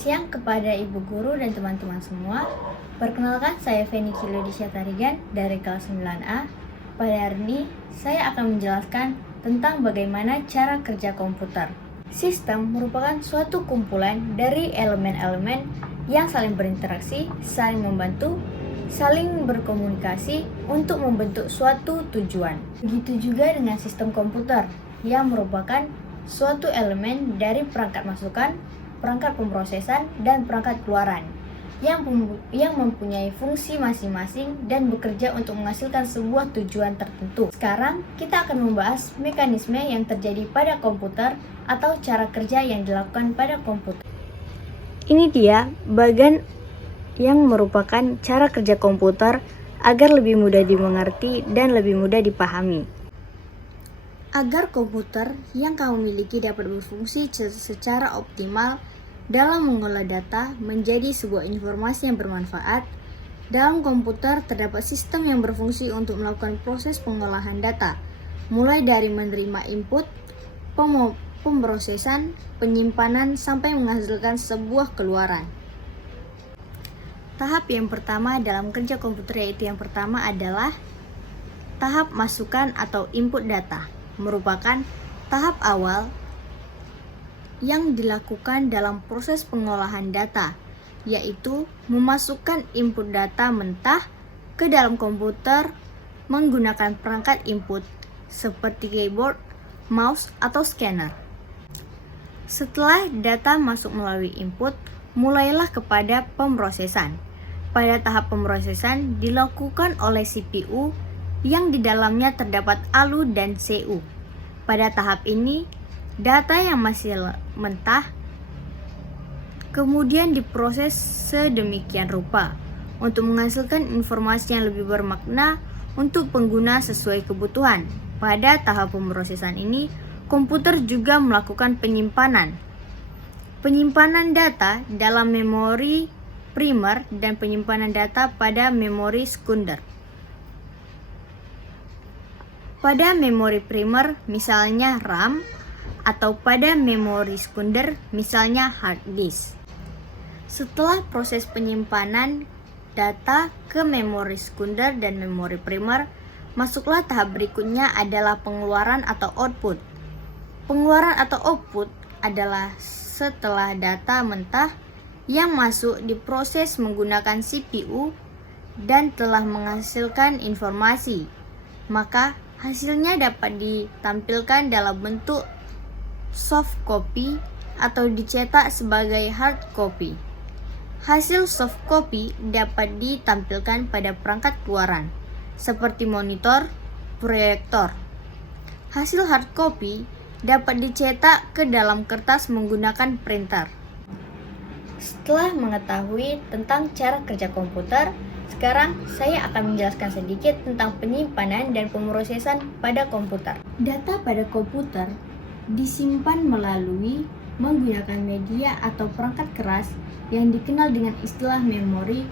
siang kepada Ibu Guru dan teman-teman semua. Perkenalkan, saya Feni Kilodisya Tarigan dari kelas 9A. Pada hari ini, saya akan menjelaskan tentang bagaimana cara kerja komputer. Sistem merupakan suatu kumpulan dari elemen-elemen yang saling berinteraksi, saling membantu, saling berkomunikasi untuk membentuk suatu tujuan. Begitu juga dengan sistem komputer yang merupakan suatu elemen dari perangkat masukan, perangkat pemrosesan, dan perangkat keluaran yang mempunyai fungsi masing-masing dan bekerja untuk menghasilkan sebuah tujuan tertentu. Sekarang kita akan membahas mekanisme yang terjadi pada komputer atau cara kerja yang dilakukan pada komputer. Ini dia bagian yang merupakan cara kerja komputer agar lebih mudah dimengerti dan lebih mudah dipahami. Agar komputer yang kamu miliki dapat berfungsi secara optimal dalam mengolah data menjadi sebuah informasi yang bermanfaat, dalam komputer terdapat sistem yang berfungsi untuk melakukan proses pengolahan data, mulai dari menerima input, pemrosesan, penyimpanan, sampai menghasilkan sebuah keluaran. Tahap yang pertama dalam kerja komputer yaitu yang pertama adalah tahap masukan atau input data, merupakan tahap awal yang dilakukan dalam proses pengolahan data, yaitu memasukkan input data mentah ke dalam komputer menggunakan perangkat input seperti keyboard, mouse, atau scanner. Setelah data masuk melalui input, mulailah kepada pemrosesan. Pada tahap pemrosesan dilakukan oleh CPU yang di dalamnya terdapat ALU dan CU. Pada tahap ini, data yang masih mentah kemudian diproses sedemikian rupa untuk menghasilkan informasi yang lebih bermakna untuk pengguna sesuai kebutuhan. Pada tahap pemrosesan ini, komputer juga melakukan penyimpanan data dalam memori primer dan penyimpanan data pada memori sekunder. Pada memori primer, misalnya RAM, atau pada memori sekunder, misalnya hard disk. Setelah proses penyimpanan data ke memori sekunder dan memori primer, masuklah tahap berikutnya adalah pengeluaran atau output. Pengeluaran atau output adalah setelah data mentah yang masuk diproses menggunakan CPU dan telah menghasilkan informasi, maka hasilnya dapat ditampilkan dalam bentuk soft copy atau dicetak sebagai hard copy. Hasil soft copy dapat ditampilkan pada perangkat keluaran seperti monitor, proyektor. Hasil hard copy dapat dicetak ke dalam kertas menggunakan printer. Setelah mengetahui tentang cara kerja komputer, sekarang saya akan menjelaskan sedikit tentang penyimpanan dan pemrosesan pada komputer. Data pada komputer disimpan melalui menggunakan media atau perangkat keras yang dikenal dengan istilah memori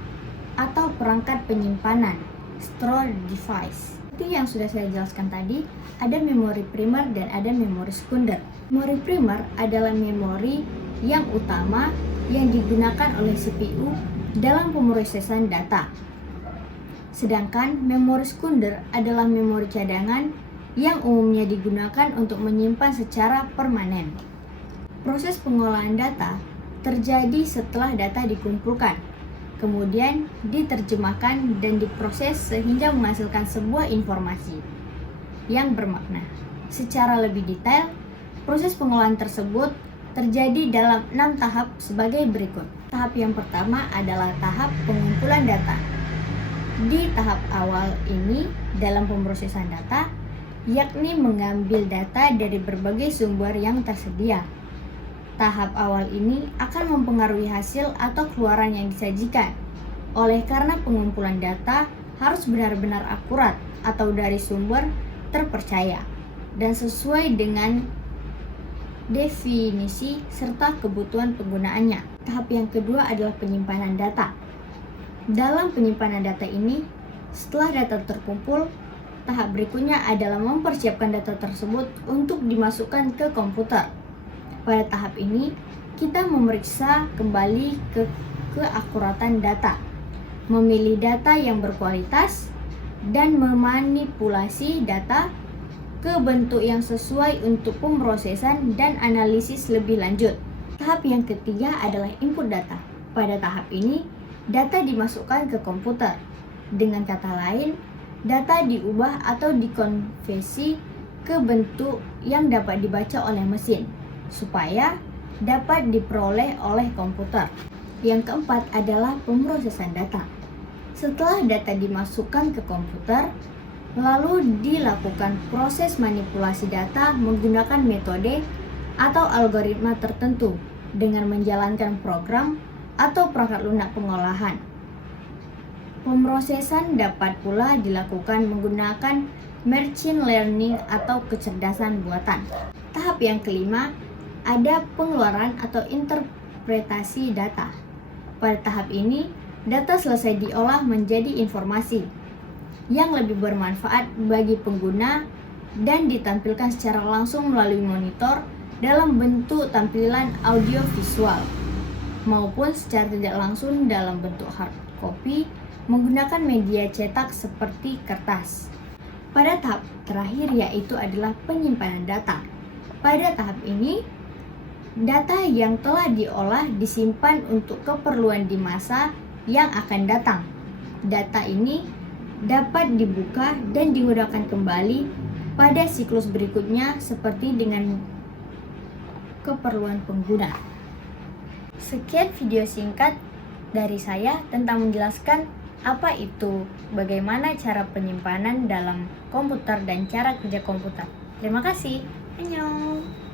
atau perangkat penyimpanan, storage device. Seperti yang sudah saya jelaskan tadi, ada memori primer dan ada memori sekunder. Memori primer adalah memori yang utama yang digunakan oleh CPU dalam pemrosesan data. Sedangkan memori sekunder adalah memori cadangan yang umumnya digunakan untuk menyimpan secara permanen. Proses pengolahan data terjadi setelah data dikumpulkan, kemudian diterjemahkan dan diproses sehingga menghasilkan sebuah informasi yang bermakna. Secara lebih detail, proses pengolahan tersebut terjadi dalam 6 tahap sebagai berikut. Tahap yang pertama adalah tahap pengumpulan data. Di tahap awal ini, dalam pemrosesan data, yakni mengambil data dari berbagai sumber yang tersedia. Tahap awal ini akan mempengaruhi hasil atau keluaran yang disajikan. Oleh karena pengumpulan data harus benar-benar akurat atau dari sumber terpercaya dan sesuai dengan definisi serta kebutuhan penggunaannya. Tahap yang kedua adalah penyimpanan data. Dalam penyimpanan data ini, setelah data terkumpul, tahap berikutnya adalah mempersiapkan data tersebut untuk dimasukkan ke komputer. Pada tahap ini, kita memeriksa kembali keakuratan data, memilih data yang berkualitas, dan memanipulasi data ke bentuk yang sesuai untuk pemrosesan dan analisis lebih lanjut. Tahap yang ketiga adalah input data. Pada tahap ini, data dimasukkan ke komputer. Dengan kata lain, data diubah atau dikonversi ke bentuk yang dapat dibaca oleh mesin, supaya dapat diperoleh oleh komputer. Yang keempat adalah pemrosesan data. Setelah data dimasukkan ke komputer, lalu dilakukan proses manipulasi data menggunakan metode atau algoritma tertentu dengan menjalankan program atau perangkat lunak pengolahan. Pemrosesan dapat pula dilakukan menggunakan machine learning atau kecerdasan buatan. Tahap yang kelima ada pengeluaran atau interpretasi data. Pada tahap ini, data selesai diolah menjadi informasi yang lebih bermanfaat bagi pengguna dan ditampilkan secara langsung melalui monitor dalam bentuk tampilan audio visual maupun secara tidak langsung dalam bentuk hard copy menggunakan media cetak seperti kertas. Pada tahap terakhir yaitu adalah penyimpanan data. Pada tahap ini, data yang telah diolah disimpan untuk keperluan di masa yang akan datang. Data ini dapat dibuka dan digunakan kembali pada siklus berikutnya seperti dengan keperluan pengguna. Sekian video singkat dari saya tentang menjelaskan apa itu, bagaimana cara penyimpanan dalam komputer dan cara kerja komputer. Terima kasih. Annyeong.